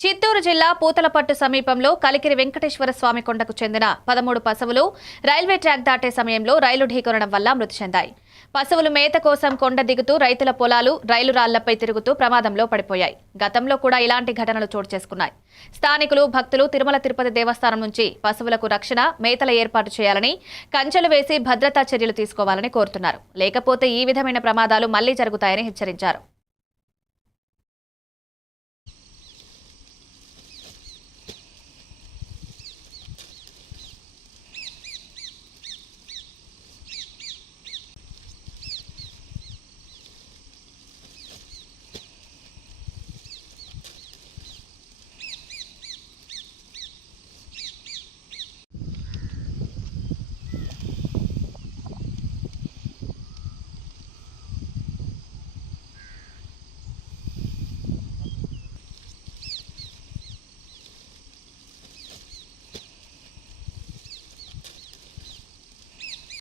చిత్తూరు జిల్లా పూతలపట్టు సమీపంలో కలికిరి వెంకటేశ్వర స్వామి కొండకు చెందిన 13 పశువులు రైల్వే ట్రాక్ దాటే సమయంలో రైలు ఢీకొనడం వల్ల మృతి చెందాయి. పశువులు మేత కోసం కొండ దిగుతూ రైతుల పొలాలు, రైలు రాళ్లపై తిరుగుతూ ప్రమాదంలో పడిపోయాయి. గతంలో కూడా ఇలాంటి ఘటనలు చోటు చేసుకున్నాయి. స్థానికులు, భక్తులు తిరుమల తిరుపతి దేవస్థానం నుంచి పశువులకు రక్షణ, మేతల ఏర్పాటు చేయాలని, కంచెలు వేసి భద్రతా చర్యలు తీసుకోవాలని కోరుతున్నారు. లేకపోతే ఈ విధమైన ప్రమాదాలు మళ్లీ జరుగుతాయని హెచ్చరించారు.